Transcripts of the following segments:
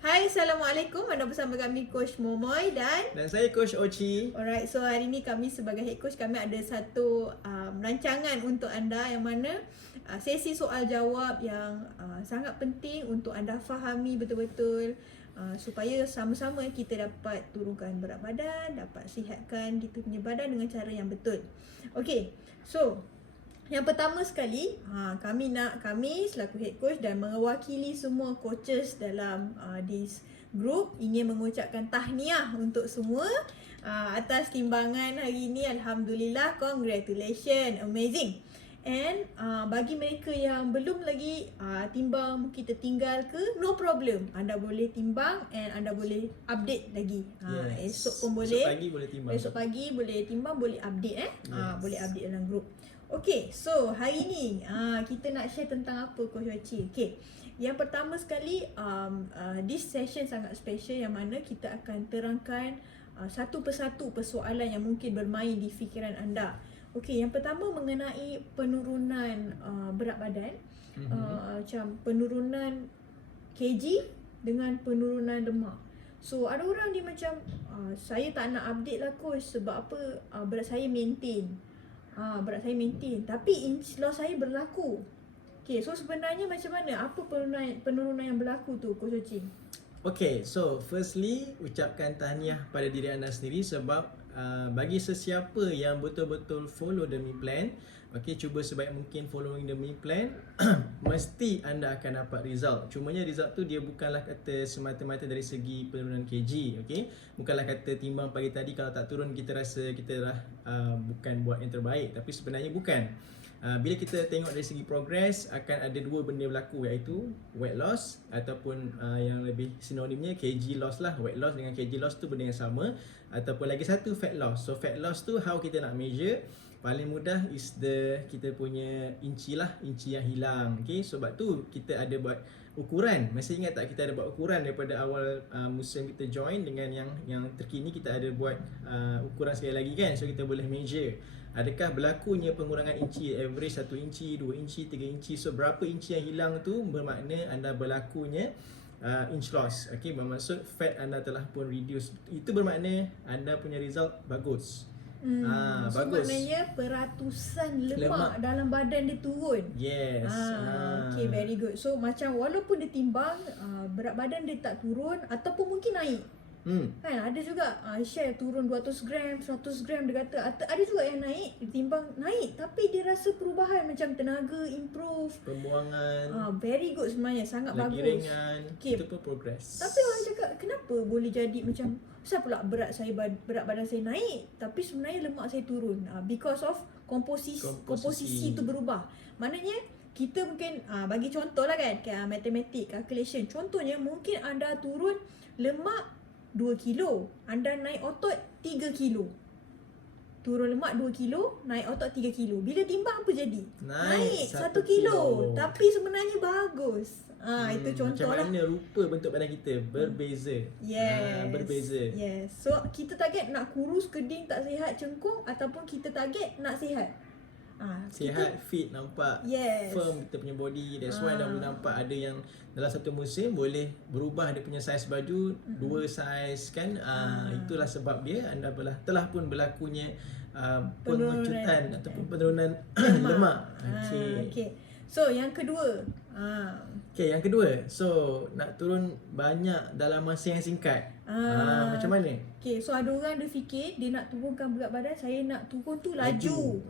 Hai, Assalamualaikum. Anda bersama kami Coach Momoy dan saya Coach Ochi. alright, so hari ni kami sebagai head coach, kami ada satu rancangan untuk anda yang mana sesi soal jawab yang sangat penting untuk anda fahami betul-betul supaya sama-sama kita dapat turunkan berat badan, dapat sihatkan kita punya badan dengan cara yang betul. Okay, so yang pertama sekali, kami selaku head coach dan mewakili semua coaches dalam this group ingin mengucapkan tahniah untuk semua atas timbangan hari ini. Alhamdulillah, congratulations, amazing. And bagi mereka yang belum lagi timbang, mungkin tertinggal ke, no problem. Anda boleh timbang and anda boleh update lagi. Esok pun boleh. Esok pagi boleh timbang. Esok pagi boleh timbang, boleh update Yes. boleh update dalam group. Okay, so hari ni kita nak share tentang apa, Coach Wachi? Okay, yang pertama sekali, this session sangat special yang mana kita akan terangkan satu persatu persoalan yang mungkin bermain di fikiran anda. Okay, yang pertama mengenai penurunan berat badan, macam penurunan kg dengan penurunan lemak. So ada orang dia macam saya tak nak update lah coach, sebab apa, berat saya maintain. Berat saya maintain tapi inch loss saya berlaku. Okay, so sebenarnya macam mana? Apa penurunan yang berlaku tu, Coach Ochi? Okay, so firstly ucapkan tahniah pada diri anda sendiri sebab bagi sesiapa yang betul-betul follow the meal plan, okay, cuba sebaik mungkin following the meal plan, mesti anda akan dapat result. Cumanya result tu dia bukanlah kata semata-mata dari segi penurunan kg, okay? Bukanlah kata timbang pagi tadi kalau tak turun kita rasa kita dah bukan buat yang terbaik, tapi sebenarnya bukan. Bila kita tengok dari segi progress, akan ada dua benda berlaku, iaitu weight loss ataupun yang lebih sinonimnya kg loss lah. Weight loss dengan kg loss tu benda yang sama, ataupun lagi satu fat loss. So fat loss tu how kita nak measure? Paling mudah is kita punya inci lah, inci yang hilang. Okay, sebab tu kita ada buat ukuran. Masih ingat tak kita ada buat ukuran daripada awal musim kita join dengan yang terkini kita ada buat ukuran sekali lagi kan. So kita boleh measure adakah berlakunya pengurangan inci, average 1 inci, 2 inci, 3 inci. So berapa inci yang hilang tu bermakna anda berlakunya inch loss. Okay, bermaksud fat anda telah pun reduce. Itu bermakna anda punya result bagus. So bagus. maknanya peratusan lemak dalam badan dia turun. Yes. Okay, very good. So macam walaupun dia timbang, berat badan dia tak turun ataupun mungkin naik. Kan ada juga share turun 200 gram, 100 gram, dia kata ada juga yang naik, timbang naik tapi dia rasa perubahan macam tenaga improve, pembuangan very good sebenarnya, sangat lagi bagus. ringan. Okay. Itu pun progress. Tapi orang cakap kenapa boleh jadi macam kenapa pula berat badan saya naik tapi sebenarnya lemak saya turun? Because of komposisi tu berubah. Maknanya kita mungkin bagi contoh lah kan, matematik calculation. Contohnya mungkin anda turun lemak 2 kilo, anda naik otot 3 kilo. Turun lemak 2 kilo, naik otot 3 kilo. Bila timbang apa jadi? Naik 1 kilo. Tapi sebenarnya bagus. Itu contoh lah. Macam mana rupa bentuk badan kita berbeza. Yes. Berbeza. Yes. So kita target nak kurus, keding, tak sihat, cengkung, ataupun kita target nak sihat. Sihat, fit, nampak firm kita punya body. That's why dah boleh nampak ada yang dalam satu musim boleh berubah dia punya saiz baju, 2 saiz kan. Itulah sebab dia anda telah pun pengecutan ataupun penurunan lemak. Okay. So yang kedua, yang kedua, so nak turun banyak dalam masa yang singkat. Macam mana? Okay, so ada orang dia fikir dia nak turunkan berat badan, saya nak turun tu laju.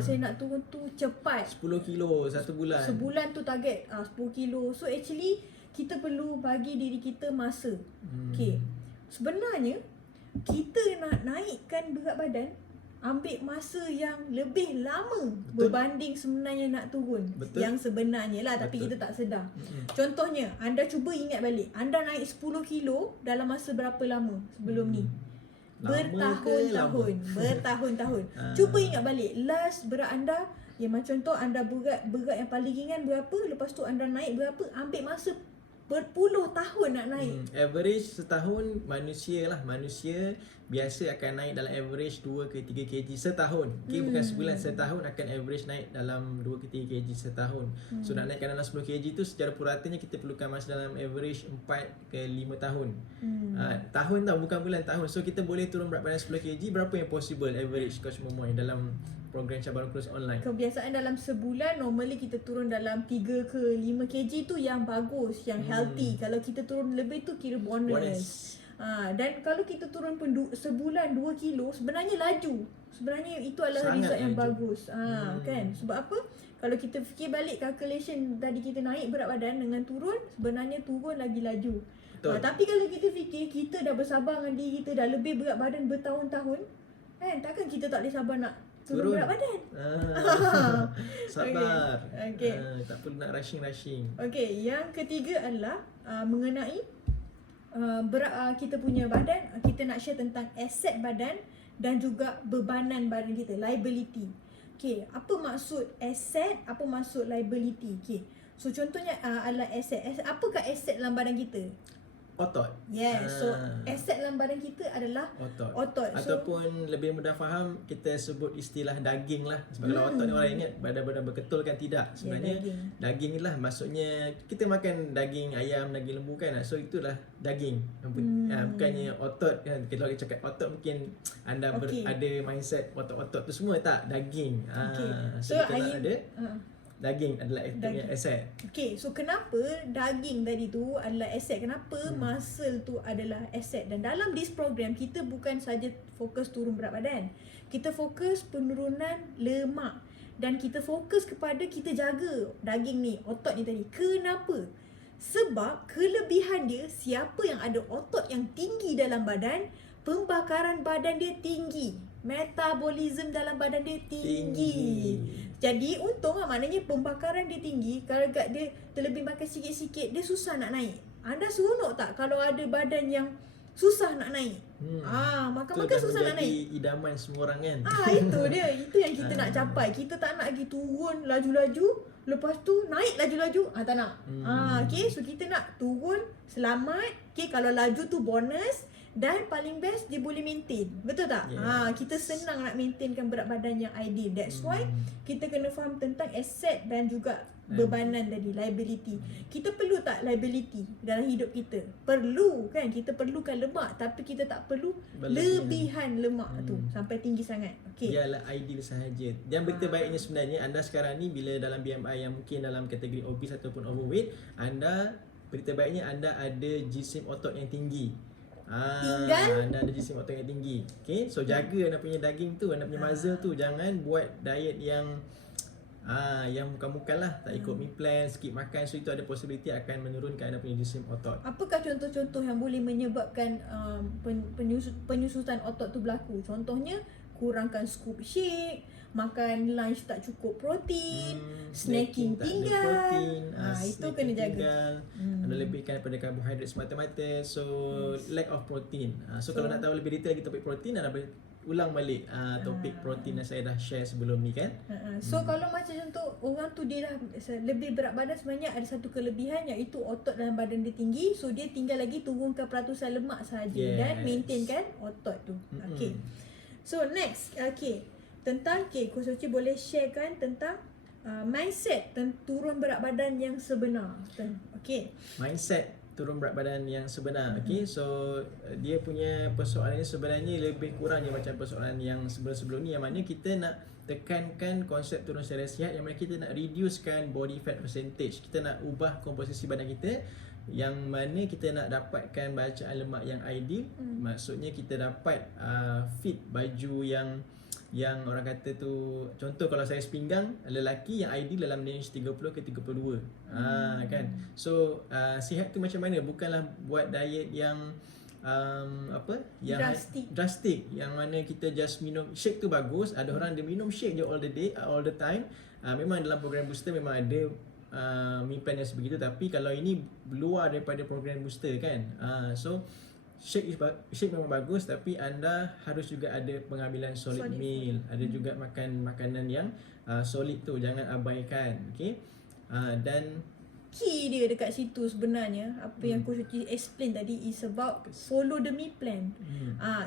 Saya nak turun tu cepat. 10 kilo satu bulan. Sebulan tu target 10 kilo. So actually kita perlu bagi diri kita masa. Okay, sebenarnya kita nak naikkan berat badan ambil masa yang lebih lama. Betul. Berbanding sebenarnya nak turun. Betul. Yang sebenarnya lah. Betul. Tapi kita tak sedar. Contohnya, anda cuba ingat balik, anda naik 10 kilo dalam masa berapa lama sebelum ni? Bertahun-tahun. Bertahun-tahun. Cuba ingat balik, last berat anda, yang macam contoh anda berat yang paling ringan berapa, lepas tu anda naik berapa, ambil masa berpuluh tahun nak naik. Average setahun manusia biasa akan naik dalam average 2 ke 3 kg setahun. Okay, bukan sebulan, setahun akan average naik dalam 2 ke 3 kg setahun. So nak naikkan dalam 10 kg tu secara puratanya kita perlukan masa dalam average 4 ke 5 tahun. Tahun tau, bukan bulan, tahun. So kita boleh turun berat badan 10 kg, berapa yang possible average Coach Momoy dalam program Cabaran Kurus online? Kebiasaan dalam sebulan normally kita turun dalam 3 ke 5 kg tu yang bagus, yang healthy. Kalau kita turun lebih tu kira bonus. Dan kalau kita turun pun sebulan 2 kilo sebenarnya laju. Sebenarnya itu adalah Sangat result yang laju. bagus. Kan? Sebab apa? Kalau kita fikir balik calculation tadi kita naik berat badan dengan turun, sebenarnya turun lagi laju. Tapi kalau kita fikir kita dah bersabar dengan diri kita, dah lebih berat badan bertahun-tahun, kan? Takkan kita tak boleh sabar nak turun berat badan? Sabar. Okay. Tak perlu nak rushing. Okay, yang ketiga adalah mengenai kita punya badan. Kita nak share tentang aset badan dan juga bebanan badan kita, liability. Okay, apa maksud aset, apa maksud liability? Okay, so contohnya adalah aset. Apakah aset dalam badan kita? Otot. So aset dalam badan kita adalah otot. Ataupun lebih mudah faham, kita sebut istilah daging lah. Sebab kalau otot ni orang ingat badan-badan berketul kan, tidak. Sebenarnya daging ni lah, maksudnya kita makan daging ayam, daging lembu kan. So itulah daging. Bukannya otot kan. Kalau kita cakap otot mungkin anda ada mindset otot-otot tu semua, tak, daging. So kita nak ada daging adalah aset. Okay, so kenapa daging tadi tu adalah aset? Kenapa muscle tu adalah aset? Dan dalam this program, kita bukan saja fokus turun berat badan. Kita fokus penurunan lemak. Dan kita fokus kepada kita jaga daging ni, otot ni tadi. Kenapa? Sebab kelebihan dia, siapa yang ada otot yang tinggi dalam badan, pembakaran badan dia tinggi, metabolism dalam badan dia tinggi. Jadi untung lah, maknanya pembakaran dia tinggi. Kalau kat dia terlebih makan sikit-sikit, dia susah nak naik. Anda seronok tak kalau ada badan yang susah nak naik? Makan-makan susah nak naik. Idaman semua orang kan. Itu dia. Itu yang kita nak capai. Kita tak nak lagi turun laju-laju, lepas tu naik laju-laju. Tak nak. Okay, so kita nak turun selamat. Okay, kalau laju tu bonus. Dan paling best dia boleh maintain. Betul tak? Yes. Kita senang nak maintainkan berat badan yang ideal. That's why kita kena faham tentang aset dan juga bebanan tadi, liability. Kita perlu tak liability dalam hidup kita? Perlu kan? Kita perlukan lemak, tapi kita tak perlu lebihan lemak tu sampai tinggi sangat. Okay. Biarlah ideal sahaja. Yang berita baiknya sebenarnya, anda sekarang ni bila dalam BMI yang mungkin dalam kategori obese ataupun overweight, berita baiknya anda ada jisim otot yang tinggi. Tinggal anda ada jisim otot yang tinggi. Okay, so jaga anda punya daging tu, anda punya muscle tu. Jangan buat diet yang bukan-bukan lah, tak ikut meal plan, skip makan. So itu ada possibility akan menurunkan anda punya jisim otot. Apakah contoh-contoh yang boleh menyebabkan penyusutan otot tu berlaku? Contohnya, kurangkan scoop shake, makan lunch tak cukup protein, snacking tinggal. Itu kena jaga. Anda lebihkan daripada karbohidrat semata-mata. So lack of protein. So kalau nak tahu lebih detail lagi topik protein, anda boleh ulang balik topik protein yang saya dah share sebelum ni kan. So kalau macam contoh orang tu dia dah lebih berat badan, sebenarnya ada satu kelebihan, iaitu otot dalam badan dia tinggi. So dia tinggal lagi turunkan peratusan lemak sahaja dan maintainkan otot tu. Okay. So next, tentang Coach Soci boleh sharekan tentang mindset turun berat badan yang sebenar. Mindset turun berat badan yang sebenar. So dia punya persoalan ni sebenarnya lebih kurang je macam persoalan yang sebelum-sebelum ni, yang mana kita nak tekankan konsep turun secara sihat, yang mana kita nak reducekan body fat percentage. Kita nak ubah komposisi badan kita, yang mana kita nak dapatkan bacaan lemak yang ideal. Maksudnya kita dapat fit baju yang orang kata tu, contoh kalau saiz pinggang lelaki yang ideal dalam range 30 ke 32. Kan. So sihat tu macam mana? Bukanlah buat diet yang yang drastic, yang mana kita just minum shake tu bagus. Ada orang dia minum shake je all the time. Memang dalam program booster memang ada meal plan yang sebegitu, tapi kalau ini luar daripada program booster kan. So shake memang bagus, tapi anda harus juga ada pengambilan solid meal. Ada juga makan makanan yang solid tu, jangan abaikan. Okay. Dan key dia dekat situ sebenarnya apa yang Coach Uci explain tadi is about follow the me plan.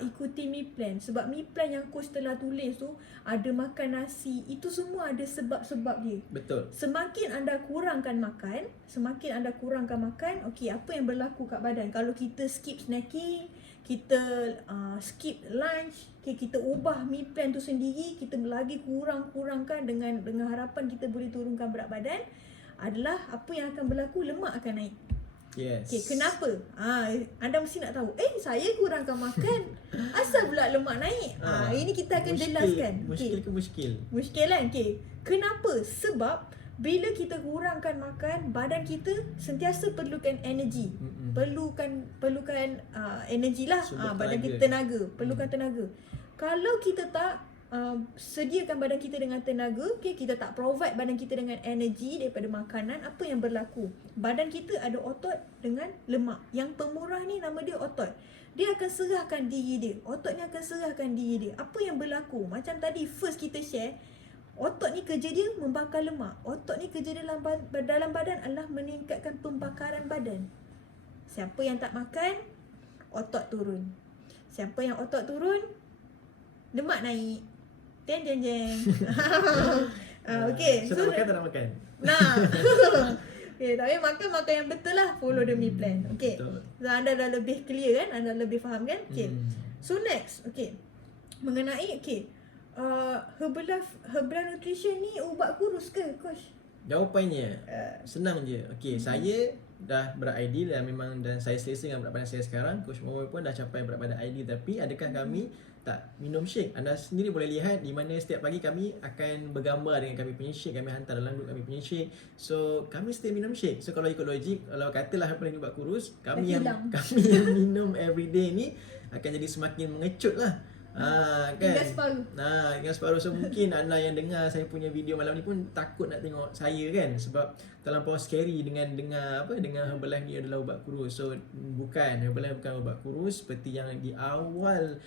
Ikuti me plan. Sebab me plan yang Coach telah tulis tu ada makan nasi, itu semua ada sebab-sebab dia. Betul. Semakin anda kurangkan makan, okey, apa yang berlaku kat badan? Kalau kita skip snacking, kita skip lunch, kita ubah me plan tu sendiri, kita lagi kurangkan dengan harapan kita boleh turunkan berat badan, adalah apa yang akan berlaku, lemak akan naik. Yes. Kenapa? Anda mesti nak tahu. Saya kurangkan makan, asal pula lemak naik? Ini kita akan jelaskan. Muskil ke muskil? Muskil kan? Kenapa? Sebab bila kita kurangkan makan, badan kita sentiasa perlukan energi. Perlukan energi lah. Badan kita tenaga. Perlukan tenaga. Kalau kita tak sediakan badan kita dengan tenaga, kita tak provide badan kita dengan energi daripada makanan, apa yang berlaku? Badan kita ada otot dengan lemak. Yang pemurah ni nama dia otot. Dia akan serahkan diri dia. Otot ni akan serahkan diri dia. Apa yang berlaku? Macam tadi first kita share, otot ni kerja dia membakar lemak. Otot ni kerja dalam badan adalah meningkatkan pembakaran badan. Siapa yang tak makan, otot turun. Siapa yang otot turun, lemak naik. Jeng. So nak makan tak nak makan? Tapi makan yang betul lah. Follow the me plan. Betul. So anda dah lebih clear kan? Anda lebih faham kan? So next, mengenai Herbalife Nutrition ni ubat kurus ke, Coach? Jawapannya senang je. Saya dah berat ideal dan saya selesa dengan berat badan saya sekarang. Coach Momoy pun dah capai berat badan ideal, tapi adakah kami tak minum shake? Anda sendiri boleh lihat di mana setiap pagi kami akan bergambar dengan kami punya shake, kami hantar dalam group kami punya shake. So kami still minum shake. So kalau ikut logik, kalau katalah apa yang buat kurus, kami yang minum everyday ni akan jadi semakin mengecut lah. Kan? Hingga separuh. So mungkin anda yang dengar saya punya video malam ni pun takut nak tengok saya kan, sebab terlampau scary dengan Herbalife ni adalah ubat kurus. So Herbalife bukan ubat kurus. Seperti yang di awal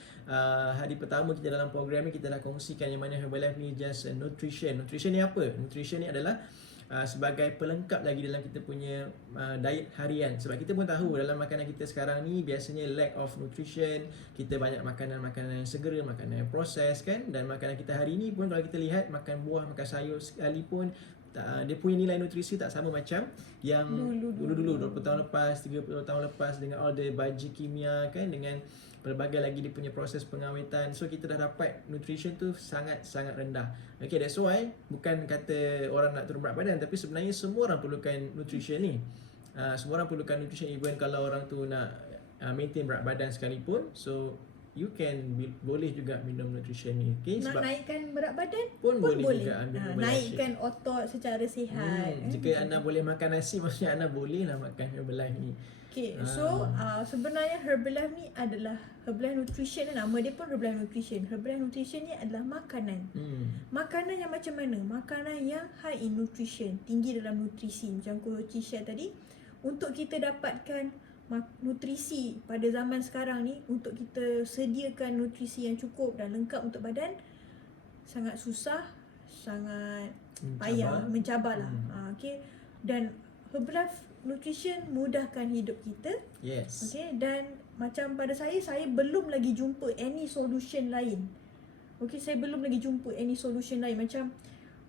hari pertama kita dalam program ni, kita dah kongsikan yang mana Herbalife ni just nutrition. Nutrition ni apa? Nutrition ni adalah sebagai pelengkap lagi dalam kita punya diet harian. Sebab kita pun tahu dalam makanan kita sekarang ni biasanya lack of nutrition. Kita banyak makanan-makanan yang segera, makanan yang proses kan. Dan makanan kita hari ni pun kalau kita lihat, makan buah, makan sayur sekalipun, dia punya nilai nutrisi tak sama macam yang dulu 20 tahun lepas, 30 tahun lepas, dengan all the baji kimia kan, dengan pelbagai lagi dia punya proses pengawetan. So kita dah dapat nutrition tu sangat-sangat rendah. That's why bukan kata orang nak turun berat badan, tapi sebenarnya semua orang perlukan nutrition ni. Semua orang perlukan nutrition, even kalau orang tu nak maintain berat badan sekalipun. So you boleh juga minum nutrition ni. Nak naikkan berat badan pun boleh juga ambil naikkan otot secara sihat. Jika anda boleh makan nasi, maksudnya anda boleh lah makan Herbalife ni. So sebenarnya Herbalife ni adalah Herbalife Nutrition, nama dia pun Herbalife Nutrition. Herbalife Nutrition ni adalah makanan. Makanan yang macam mana? Makanan yang high in nutrition, tinggi dalam nutrisi. Macam Coach share tadi, untuk kita dapatkan nutrisi pada zaman sekarang ni, untuk kita sediakan nutrisi yang cukup dan lengkap untuk badan, sangat susah, sangat payah, mencabar lah. Dan Herbalife Nutrition mudahkan hidup kita. Yes. Dan macam pada saya belum lagi jumpa any solution lain. Saya belum lagi jumpa any solution lain. Macam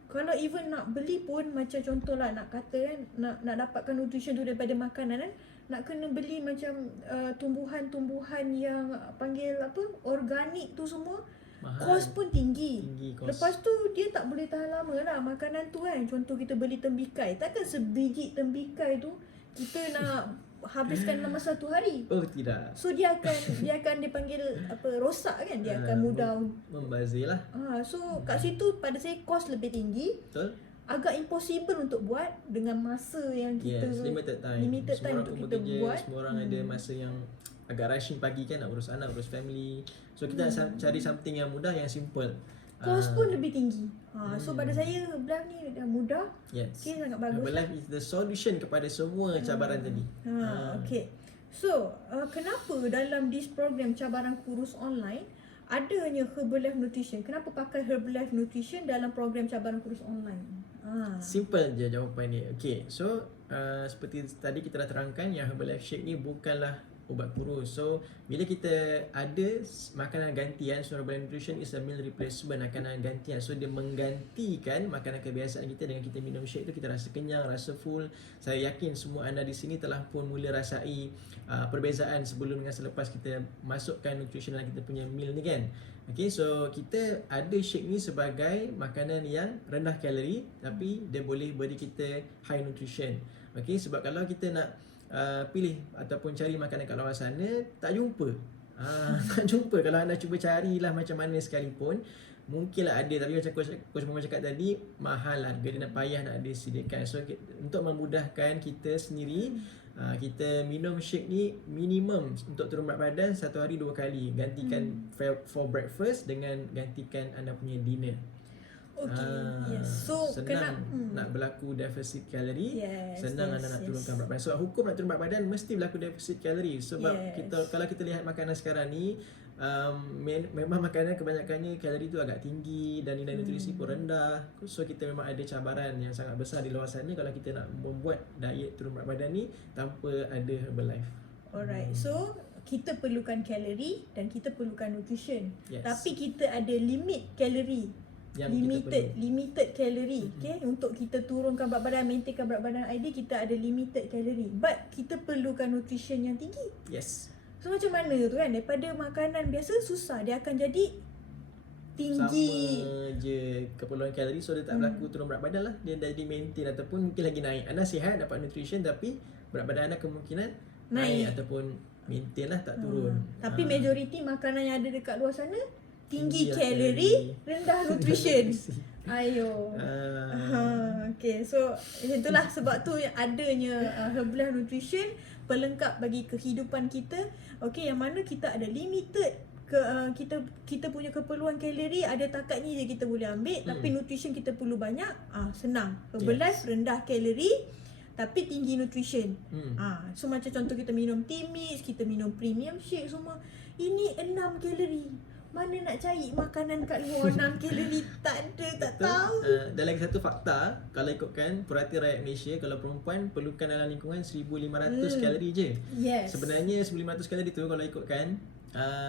kalau even nak beli pun, macam contohlah nak kata kan, nak dapatkan nutrition tu daripada makanan kan, nak kena beli macam tumbuhan-tumbuhan yang panggil organik tu semua. Kos pun tinggi. Lepas tu dia tak boleh tahan lama lah makanan tu kan. Contoh kita beli tembikai, takkan sebiji tembikai tu kita nak habiskan dalam masa 1 hari. Tidak. So dia akan dipanggil rosak kan. Dia akan mudah membazir lah. So kat situ pada saya kos lebih tinggi. Betul. Agak impossible untuk buat dengan masa yang kita limited time untuk kita buat. Semua orang ada masa yang agak rushing pagi kan, nak urus anak, urus family. So kita cari something yang mudah, yang simple. Kos pun lebih tinggi. So pada saya Herbalife ni dah mudah. Sangat bagus. Herbalife is the solution kepada semua cabaran tadi. So kenapa dalam this program cabaran kurus online adanya Herbalife Nutrition? Kenapa pakai Herbalife Nutrition dalam program cabaran kurus online? Simple je jawapan dia. So seperti tadi kita dah terangkan yang Herbalife Shake ni bukanlah ubat kurus. So bila kita ada makanan gantian, so Herbalife Nutrition is a meal replacement, makanan gantian. So dia menggantikan makanan kebiasaan kita. Dengan kita minum shake tu kita rasa kenyang, rasa full. Saya yakin semua anda di sini telah pun mula rasai perbezaan sebelum dengan selepas kita masukkan nutrition dalam kita punya meal ni kan. Okay, so kita ada shake ni sebagai makanan yang rendah kalori tapi dia boleh beri kita high nutrition. Okay, sebab kalau kita nak pilih ataupun cari makanan kat luar sana, tak jumpa. Tak jumpa. Kalau anda cuba carilah macam mana sekalipun, mungkinlah ada, tapi macam Coach Muhammad cakap tadi, mahal harga dia, nak payah nak disediakan. So untuk memudahkan kita sendiri, kita minum shake ni minimum untuk turun berat badan 1 hari 2 kali. Gantikan for breakfast dengan gantikan anda punya dinner. Okay, yes. So senang nak berlaku deficit kalori, senang anda nak turunkan berat badan. So hukum nak turun berat badan mesti berlaku deficit kalori. Sebab kalau kita lihat makanan sekarang ni, memang makanan kebanyakannya kalori tu agak tinggi dan nilai nutrisi pun rendah. So kita memang ada cabaran yang sangat besar di luar sana kalau kita nak membuat diet turun berat badan ni tanpa ada Herbalife. Alright, so kita perlukan kalori dan kita perlukan nutrition. Yes. Tapi kita ada limit kalori. Yang limited kalori. Okay, untuk kita turunkan berat badan, maintainkan berat badan ideal, kita ada limited kalori. But kita perlukan nutrition yang tinggi. Yes. So macam mana tu kan, daripada makanan biasa susah, dia akan jadi tinggi. Sama je keperluan kalori, so dia tak berlaku turun berat badan lah. Dia jadi maintain ataupun mungkin lagi naik. Anda sihat dapat nutrition tapi berat badan anda kemungkinan naik ataupun maintain lah, tak turun. Tapi majoriti makanan yang ada dekat luar sana tinggi kalori, rendah nutrition. Ayo. Okay, so itulah sebab tu yang adanya Herbalife Nutrition, pelengkap bagi kehidupan kita. Okay, yang mana kita ada limited kita punya keperluan kalori, ada takatnya je kita boleh ambil. Tapi nutrition kita perlu banyak. Senang. Herbalife rendah kalori tapi tinggi nutrition. So macam contoh kita minum tea mix, kita minum premium shake semua. Ini 6 kalori. Mana nak cari makanan kat luar 6 kalori? Tak ada, tak tahu. Dan lagi satu fakta, kalau ikutkan perhatian rakyat Malaysia, kalau perempuan perlukan dalam lingkungan 1,500 kalori je. Yes. Sebenarnya 1,500 kalori tu kalau ikutkan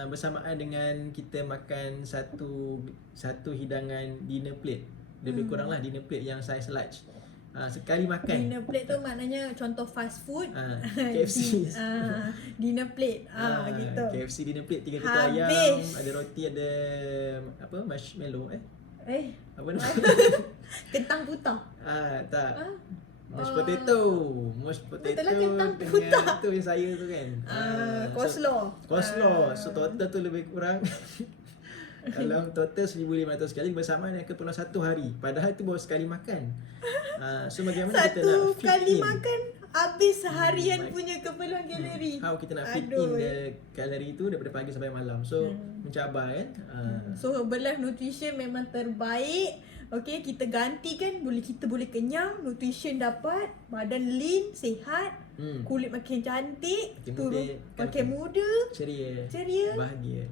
bersamaan dengan kita makan satu hidangan dinner plate. Lebih kurang lah dinner plate yang size large. Sekali makan. Dinner plate tu maknanya contoh fast food. KFC. Dinner plate. Gitu. KFC dinner plate 3 ketul ayam, ada roti, ada apa, marshmallow apa nama? Kentang putah. Tak. Mashed potato. Mashed potato. Betul lah, kentang putah. Itu yang saya tu kan. Coleslaw. So total tu lebih kurang dalam total 1,500 kali bersamaan dengan keperluan 1 hari. Padahal itu baru sekali makan. So bagaimana kita nak fit kali in? makan habis seharian punya keperluan kalori. How kita nak fit in the kalori tu daripada pagi sampai malam. So mencabar kan. So Herbalife Nutrition memang terbaik. Okay, kita gantikan, kita boleh kenyang, nutrition dapat, badan lean, sihat, kulit makin cantik, makin muda, ceria, bahagia.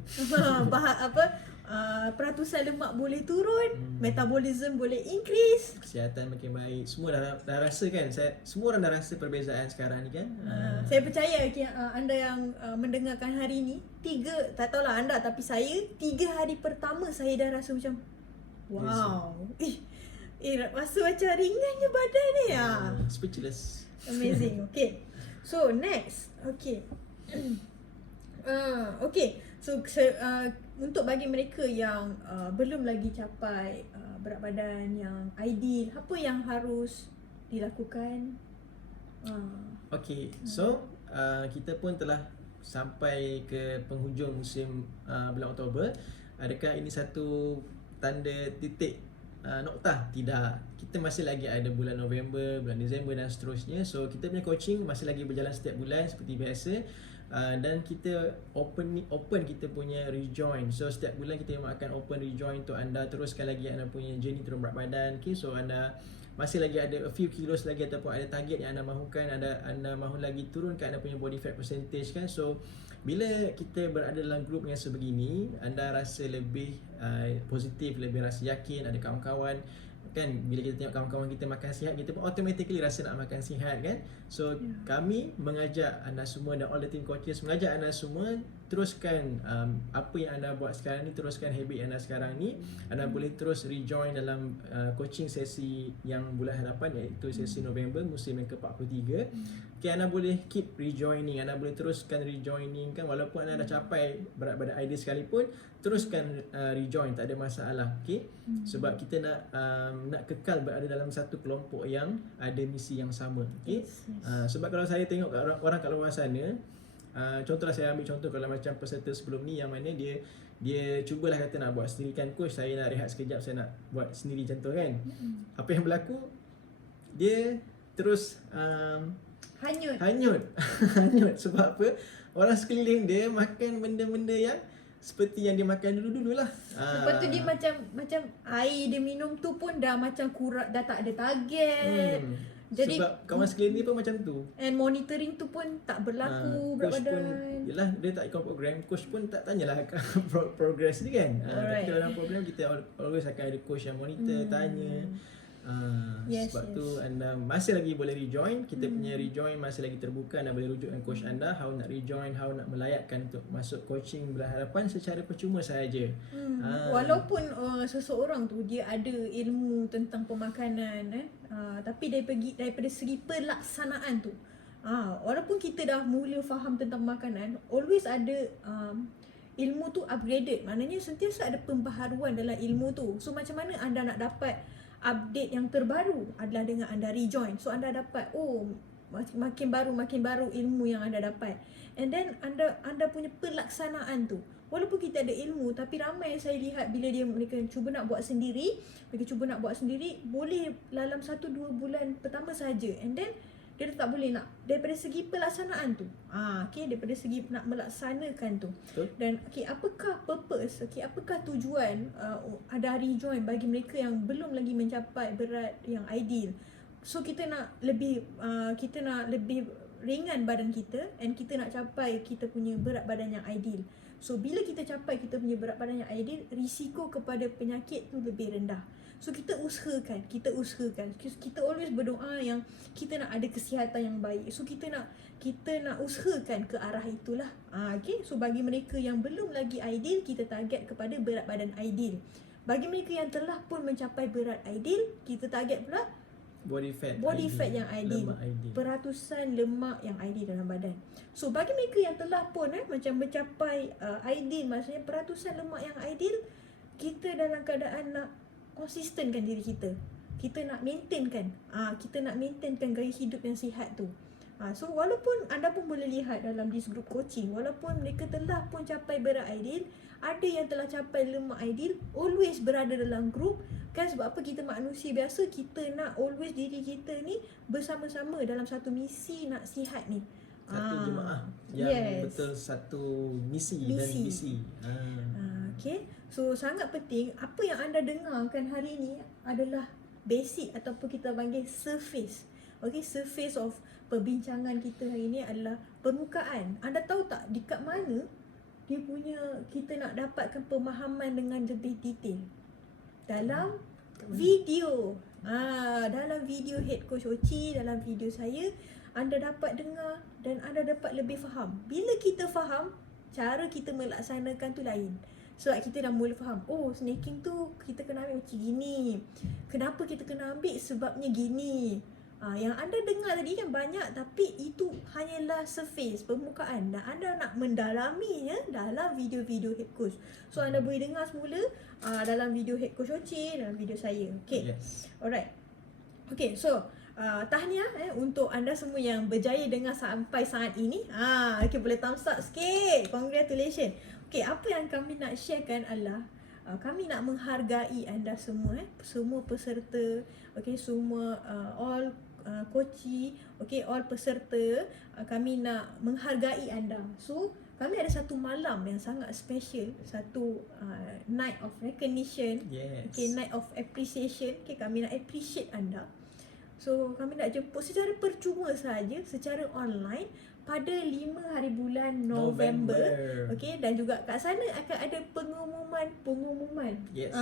Peratusan lemak boleh turun, metabolism boleh increase, kesihatan makin baik. Semua dah rasa kan. Semua orang dah rasa perbezaan sekarang ni kan. Saya percaya anda yang mendengarkan hari ni, tak tahulah anda, tapi saya 3 hari pertama saya dah rasa macam wow. Rasa macam ringannya badan ni speechless. Amazing. Okay, so next. Okay. Okay, so untuk bagi mereka yang belum lagi capai berat badan yang ideal, apa yang harus dilakukan? Okay, so kita pun telah sampai ke penghujung musim bulan Oktober. Adakah ini satu tanda titik noktah? Tidak. Kita masih lagi ada bulan November, bulan Disember dan seterusnya. So kita punya coaching masih lagi berjalan setiap bulan seperti biasa. Dan kita open kita punya rejoin. So setiap bulan kita memang akan open rejoin untuk anda teruskan lagi anda punya journey turun berat badan. Okay, so anda masih lagi ada a few kilos lagi ataupun ada target yang anda mahukan, anda mahu lagi turunkan anda punya body fat percentage kan. So bila kita berada dalam grup yang sebegini, anda rasa lebih positif, lebih rasa yakin, ada kawan-kawan kan bila kita tengok kawan-kawan kita makan sihat, kita pun automatically rasa nak makan sihat kan. So kami mengajak anda semua dan all the team coaches mengajak anda semua teruskan apa yang anda buat sekarang ni, teruskan habit anda sekarang ni. Anda boleh terus rejoin dalam coaching sesi yang bulan hadapan, iaitu sesi November musim yang ke-43. Okay, anda boleh keep rejoining, anda boleh teruskan rejoining kan, walaupun anda dah capai berat badan ideal sekalipun, teruskan rejoin, tak ada masalah. Okay, sebab kita nak kekal berada dalam satu kelompok yang ada misi yang sama. Okay, sebab kalau saya tengok orang kat luar sana, contohlah saya ambil contoh kalau macam peserta sebelum ni yang mana dia cubalah kata nak buat sendiri kan, coach saya nak rehat sekejap, saya nak buat sendiri contoh kan. Apa yang berlaku, dia terus Hanyut. hanyut sebab apa? Orang sekeliling dia makan benda-benda yang seperti yang dia makan dulu-dululah. Lepas tu dia macam air dia minum tu pun dah macam kurang, dah tak ada target. Jadi sebab kawan sekeliling dia pun macam tu. And monitoring tu pun tak berlaku berat Coach pun, badan. yelah, dia tak ikut program, coach pun tak tanyalah progress dia kan. Tapi kalau dalam program kita always akan ada coach yang monitor, tanya. Sebab tu anda masih lagi boleh rejoin. Kita punya rejoin masih lagi terbuka. Anda boleh rujuk dengan coach anda how nak rejoin, how nak melayakkan untuk masuk coaching bulan hadapan secara percuma sahaja. Walaupun seseorang tu dia ada ilmu tentang pemakanan tapi daripada segi pelaksanaan tu, walaupun kita dah mula faham tentang makanan, always ada ilmu tu upgraded. Maknanya sentiasa ada pembaharuan dalam ilmu tu. So macam mana anda nak dapat update yang terbaru adalah dengan anda rejoin. So anda dapat makin baru ilmu yang anda dapat. And then anda punya pelaksanaan tu, walaupun kita ada ilmu, tapi ramai yang saya lihat bila mereka cuba nak buat sendiri, boleh dalam 1-2 bulan pertama saja, and then dia tak boleh nak daripada segi pelaksanaan tu. Daripada segi nak melaksanakan tu. Betul. Dan apakah purpose, apakah tujuan ada rejoin bagi mereka yang belum lagi mencapai berat yang ideal. So kita nak lebih ringan badan kita, and kita nak capai kita punya berat badan yang ideal. So bila kita capai kita punya berat badan yang ideal, risiko kepada penyakit tu lebih rendah. So kita usahakan. Kita always berdoa yang kita nak ada kesihatan yang baik. So kita nak usahakan ke arah itulah. So bagi mereka yang belum lagi ideal, kita target kepada berat badan ideal. Bagi mereka yang telah pun mencapai berat ideal, kita target pula body fat yang ideal, peratusan lemak yang ideal dalam badan. So bagi mereka yang telah pun macam mencapai ideal, maksudnya peratusan lemak yang ideal, kita dalam keadaan nak konsistenkan diri kita. Kita nak maintainkan gaya hidup yang sihat tu. So walaupun anda pun boleh lihat dalam this group coaching, walaupun mereka telah pun capai berat ideal, ada yang telah capai lemak ideal, always berada dalam group kan. Sebab apa? Kita manusia biasa, kita nak always diri kita ni bersama-sama dalam satu misi nak sihat ni. Satu jemaah yang betul satu misi. Dan visi. Okay. So sangat penting. Apa yang anda dengarkan hari ni adalah basic ataupun kita panggil surface. Okay, surface of perbincangan kita hari ni adalah permukaan. Anda tahu tak dekat mana kita nak dapatkan pemahaman dengan lebih detail? Dalam video. Dalam video Head Coach Ochi, dalam video saya, anda dapat dengar dan anda dapat lebih faham. Bila kita faham, cara kita melaksanakan tu lain. Sebab kita dah mula faham, snacking tu kita kena ambil macam gini. Kenapa kita kena ambil? Sebabnya gini. Yang anda dengar tadi kan banyak, tapi itu hanyalah surface, permukaan. Dan anda nak mendalaminya dalam video-video Head Coach. So anda boleh dengar semula dalam video Head Coach Ochi, dalam video saya. Okay. Yes. Alright. Okay, so tahniah untuk anda semua yang berjaya dengar sampai saat ini. Okay, boleh thumbs up sikit. Congratulations. Okay, apa yang kami nak sharekan adalah kami nak menghargai anda semua, semua peserta, okay, semua all coachi, okay, all peserta, kami nak menghargai anda. So kami ada satu malam yang sangat special, satu night of recognition, okay, night of appreciation. Okay, kami nak appreciate anda. So kami nak jemput secara percuma saja, secara online, pada 5 hari bulan November. Okey, dan juga kat sana akan ada pengumuman. Yes,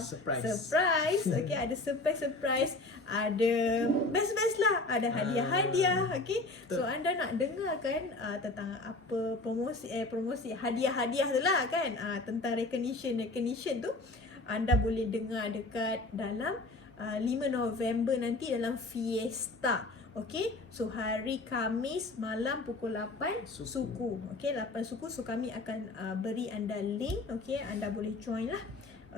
surprise. Surprise. Okey, ada surprise. Ada best lah. Ada hadiah-hadiah. Okey. So anda nak dengar kan tentang apa promosi hadiah-hadiah tu lah kan. Tentang recognition tu anda boleh dengar dekat dalam 5 November nanti dalam Fiesta. Okey, so hari Khamis malam pukul 8 suku. Okey, 8 suku. So kami akan beri anda link. Okey, anda boleh join lah.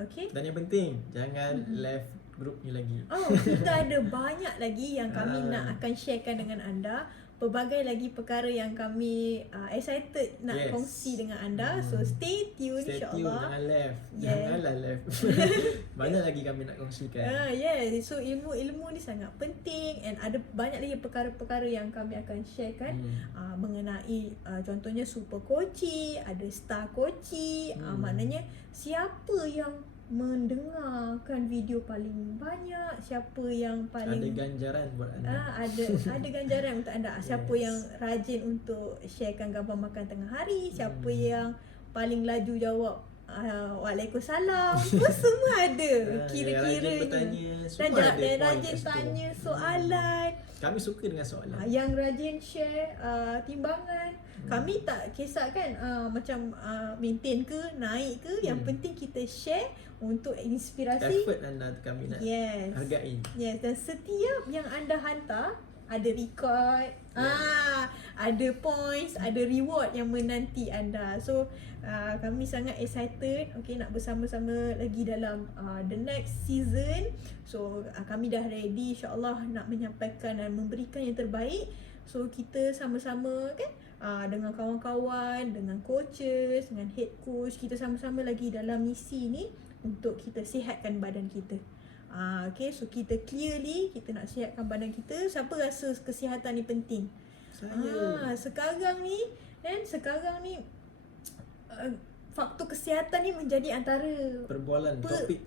Okey. Dan yang penting, jangan left group ni lagi. Oh, kita ada banyak lagi yang kami nak akan sharekan dengan anda. Pelbagai lagi perkara yang kami excited nak kongsi dengan anda. So stay tune, insyaAllah. Jangan left. Janganlah left. Banyak lagi kami nak kongsikan. So ilmu ni sangat penting, and ada banyak lagi perkara-perkara yang kami akan sharekan mengenai contohnya super koci, ada star koci. Maknanya siapa yang mendengarkan video paling banyak, siapa yang paling ada ganjaran buat anda. Ada ganjaran untuk anda. Siapa yang rajin untuk sharekan gambar makan tengah hari, siapa yang paling laju jawab Waalaikumsalam. Semua ada kira-kiranya. Dan rajin tanya soalan. Kami suka dengan soalan. Yang rajin share timbangan. Kami tak kisah kan macam maintain ke, naik ke. Yang penting kita share untuk inspirasi. Effort anda kami nak hargai. Yes, dan setiap yang anda hantar ada record, ada points, ada reward yang menanti anda. So kami sangat excited nak bersama-sama lagi dalam the next season. So kami dah ready, insyaAllah nak menyampaikan dan memberikan yang terbaik. So kita sama-sama kan dengan kawan-kawan, dengan coaches, dengan head coach, kita sama-sama lagi dalam misi ni untuk kita sihatkan badan kita. Okay, so kita clearly kita nak sihatkan badan kita. Siapa rasa kesihatan ni penting? Saya. Sekarang ni faktor kesihatan ni menjadi antara topik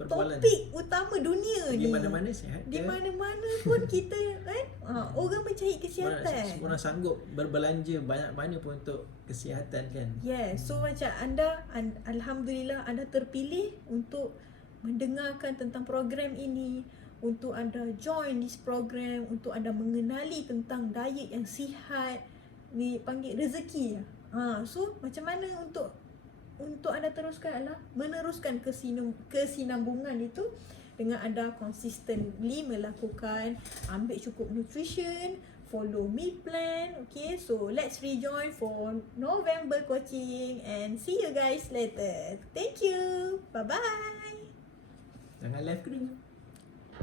utama dunia ni. Di mana-mana sihat. Di mana-mana pun kita kan orang mencari kesihatan. Semua orang sanggup berbelanja banyak-banyak pun untuk kesihatan kan. So macam anda alhamdulillah anda terpilih untuk mendengarkan tentang program ini, untuk anda join this program, untuk anda mengenali tentang diet yang sihat ni, panggil rezeki. So macam mana untuk anda teruskan adalah meneruskan kesinambungan itu dengan anda consistently melakukan, ambil cukup nutrition, follow meal plan. Okay, so let's rejoin for November coaching and see you guys later. Thank you. Bye bye. Jangan left ke dulu.